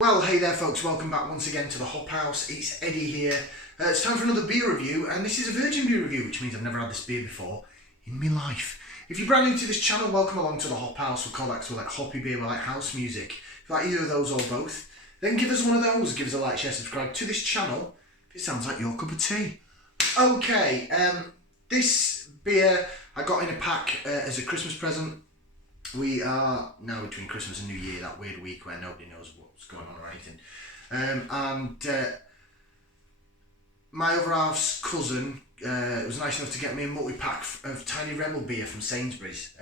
Well, hey there folks, welcome back once again to the Hop House. It's Eddie here. It's time for another beer review, and this is a virgin beer review, which means I've never had this beer before in my life. If you're brand new to this channel, welcome along to the Hop House. We call that we like hoppy beer, we like house music. If you like either of those or both, then give us one of those. Give us a like, share, subscribe to this channel if it sounds like your cup of tea. Okay, this beer I got in a pack as a Christmas present. We are now between Christmas and New Year, that weird week where nobody knows what's going on or anything. My other half's cousin was nice enough to get me a multi-pack of Tiny Rebel beer from Sainsbury's.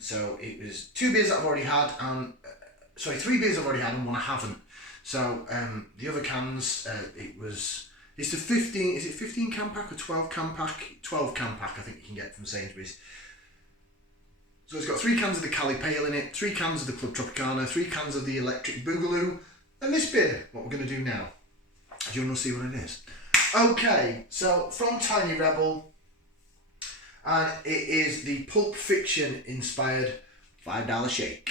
So it was 2 beers that I've already had, and 3 beers I've already had and one I haven't. So the other cans, it's the 15, is it 15 can pack or 12 can pack? 12 can pack I think you can get from Sainsbury's. So it's got 3 cans of the Cali Pale in it, 3 cans of the Club Tropicana, 3 cans of the Electric Boogaloo, and this beer, what we're going to do now. Do you want to see what it is? Okay, so from Tiny Rebel, and it is the Pulp Fiction inspired $5 shake.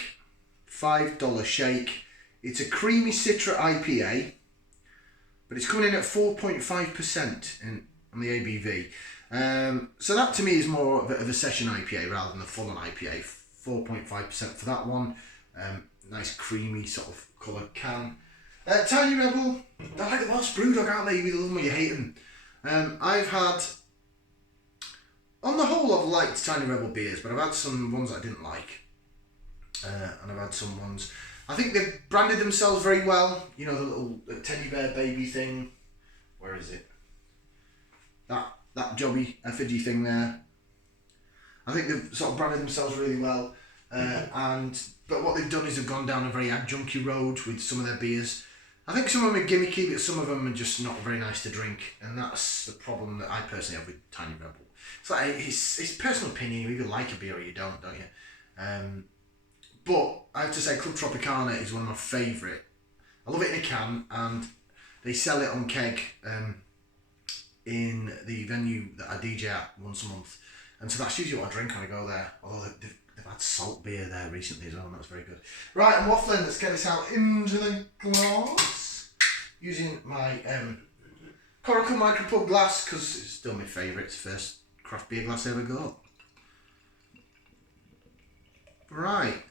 $5 shake. It's a creamy Citra IPA, but it's coming in at 4.5% on the ABV. So that to me is more of a session IPA rather than a full-on IPA. 4.5% for that one. Nice creamy sort of colour can. Tiny Rebel, they're like the Welsh Brewdog, aren't they? You either love them or you hate them. I've had, on the whole, I've liked Tiny Rebel beers, but I've had some ones that I didn't like. And I've had some ones, I think they've branded themselves very well. You know, the little teddy bear baby thing. Where is it? That jobby effigy thing there. I think they've sort of branded themselves really well. But what they've done is they've gone down a very adjunky road with some of their beers. I think some of them are gimmicky, but some of them are just not very nice to drink, and that's the problem that I personally have with Tiny Rebel. It's like it's personal opinion. You either like a beer or you don't you? But I have to say, Club Tropicana is one of my favourite. I love it in a can, and they sell it on keg in the venue that I DJ at once a month, and so that's usually what I drink when I go there. Although they've had salt beer there recently as well, and that's very good. Right, I'm waffling. Let's get this out into the glass using my Coracle Micropub glass, because it's still my favourite. It's the first craft beer glass I ever got. Right.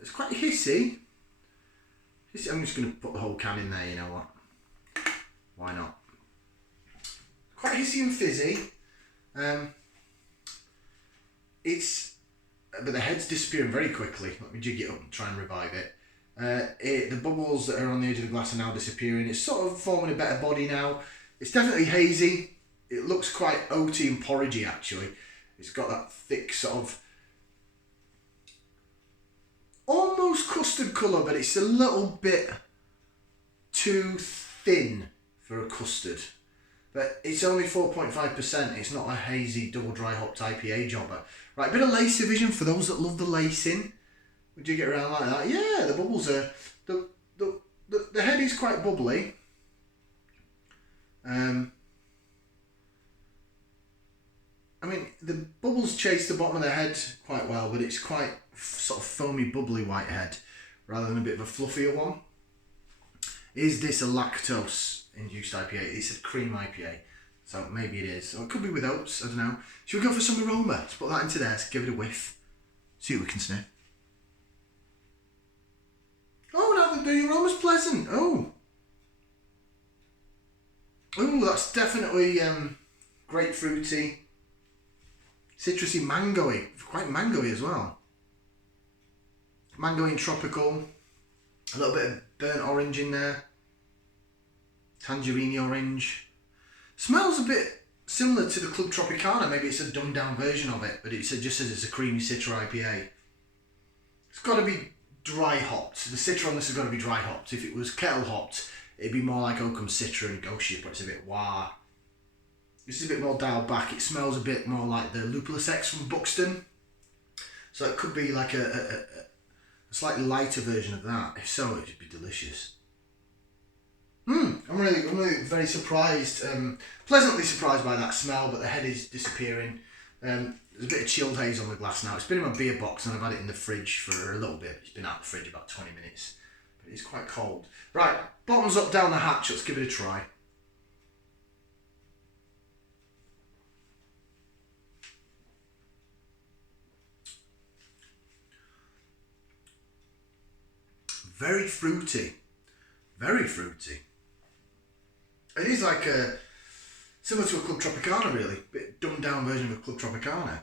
It's quite hissy. I'm just going to put the whole can in there, you know what? Why not? Quite hissy and fizzy. But the head's disappearing very quickly. Let me jig it up and try and revive it. The bubbles that are on the edge of the glass are now disappearing. It's sort of forming a better body now. It's definitely hazy. It looks quite oaty and porridgey actually. It's got that thick sort of almost custard colour, but it's a little bit too thin for a custard. But it's only 4.5%. It's not a hazy double dry hopped IPA jobber. Right, a bit of lace division for those that love the lacing. Would you get around like that? Yeah, the bubbles are the head is quite bubbly. I mean, the bubbles chase the bottom of the head quite well, but it's quite sort of foamy, bubbly white head rather than a bit of a fluffier one. Is this a lactose-induced IPA? It's a cream IPA, so maybe it is. Or it could be with oats, I don't know. Should we go for some aroma? Let's put that into there, let's give it a whiff. See what we can sniff. Oh, no, the aroma's pleasant. Oh, that's definitely grapefruity, citrusy, mangoey. Quite mangoey as well. Mangoey and tropical. A little bit of burnt orange in there. Tangerine orange. Smells a bit similar to the Club Tropicana. Maybe it's a dumbed down version of it, but it just says it's a creamy Citra IPA. It's got to be dry hopped. The Citra on this has got to be dry hopped. If it was kettle hopped, it'd be more like Oakham Citra and Ghost Ship, but it's a bit wah. This is a bit more dialed back. It smells a bit more like the Lupulus X from Buxton. So it could be like a slightly lighter version of that. If so, it'd be delicious. I'm really very surprised, pleasantly surprised by that smell, but the head is disappearing. There's a bit of chilled haze on the glass now. It's been in my beer box and I've had it in the fridge for a little bit. It's been out of the fridge about 20 minutes. But it's quite cold. Right, bottoms up down the hatch. Let's give it a try. Very fruity. Very fruity. It is like a... similar to a Club Tropicana, really. A bit dumbed down version of a Club Tropicana.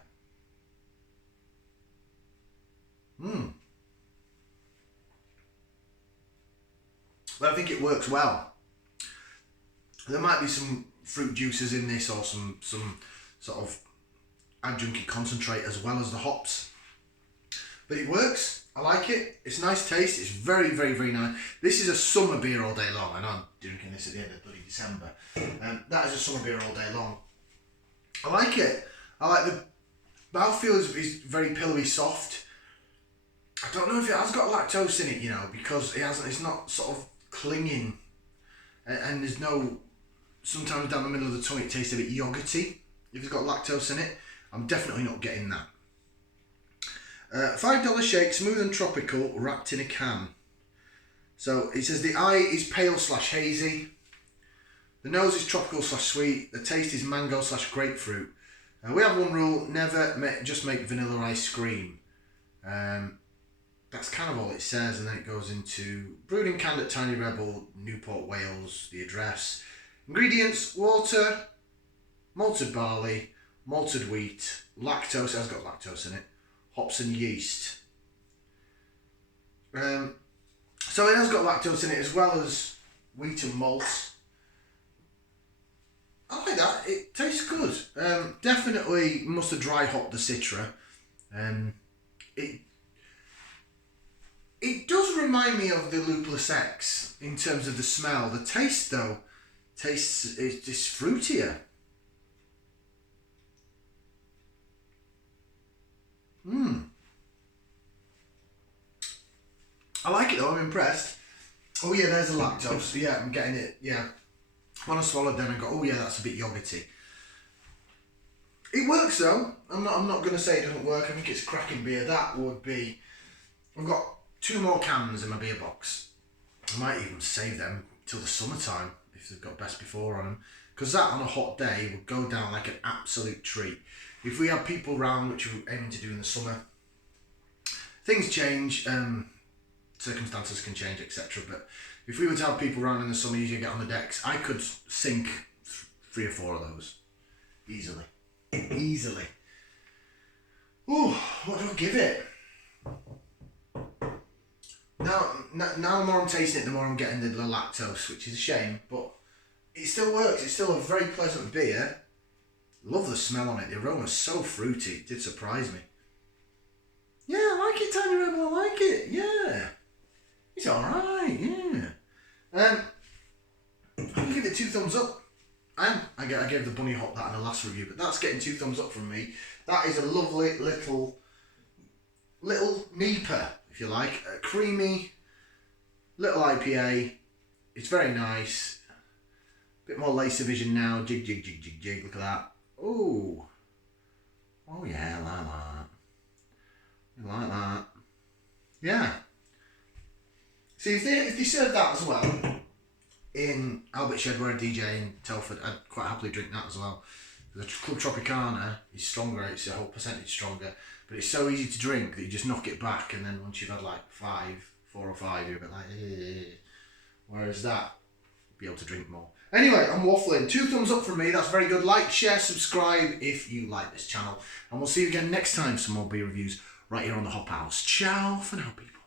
But I think it works well. There might be some fruit juices in this or some sort of adjunct concentrate as well as the hops. But it works. I like it. It's a nice taste. It's very, very, very nice. This is a summer beer all day long. I know I'm drinking this at the end of bloody December. That is a summer beer all day long. I like it. I like the mouthfeel is very pillowy soft. I don't know if it has got lactose in it, you know, because it hasn't. It's not sort of clinging, and there's no. Sometimes down the middle of the tongue, it tastes a bit yogurty. If it's got lactose in it, I'm definitely not getting that. $5 shake, smooth and tropical, wrapped in a can. So it says the eye is pale / hazy. The nose is tropical / sweet. The taste is mango / grapefruit. We have one rule: never just make vanilla ice cream. That's kind of all it says, and then it goes into brewed and canned at Tiny Rebel, Newport, Wales. The address. Ingredients: water, malted barley, malted wheat, lactose. It has got lactose in it. Hops and yeast. So it has got lactose in it as well as wheat and malt. I like that. It tastes good. Definitely must have dry hopped the Citra. It does remind me of the Lupulus X in terms of the smell. The taste though, is just fruitier. I like it though, I'm impressed. Oh yeah, there's the lactose. Yeah, I'm getting it, yeah. When I swallowed then I go, oh yeah, that's a bit yogurty. It works though. I'm not gonna say it doesn't work. I think it's a cracking beer. That would be... I've got 2 more cans in my beer box. I might even save them till the summertime if they've got best before on them. Because that on a hot day would go down like an absolute treat. If we have people round, which we're aiming to do in the summer, things change, circumstances can change, etc. But if we were to have people round in the summer, usually get on the decks, I could sink 3 or 4 of those easily. Easily. Ooh, what do I give it? Now the more I'm tasting it, the more I'm getting the lactose, which is a shame, but it still works. It's still a very pleasant beer. Love the smell on it. The aroma's so fruity. It did surprise me. Yeah, I like it, Tiny Rebel. I like it. Yeah. It's alright, yeah. I'm going to give it 2 thumbs up. I gave the bunny hop that in the last review, but that's getting 2 thumbs up from me. That is a lovely little Neeper, if you like. A creamy little IPA. It's very nice. Bit more laser vision now. Jig, jig, jig, jig, jig. Look at that. Ooh. Oh yeah, I like that. I like that. Yeah. See, if they serve that as well in Albert Shed where I DJ in Telford, I'd quite happily drink that as well. The Club Tropicana is stronger, it's a whole percentage stronger, but it's so easy to drink that you just knock it back, and then once you've had like 4 or 5, you're a bit like, eh. Whereas that, you'll be able to drink more. Anyway, I'm waffling. 2 thumbs up from me, that's very good. Like, share, subscribe if you like this channel, and we'll see you again next time, some more beer reviews right here on the Hop House. Ciao for now, people.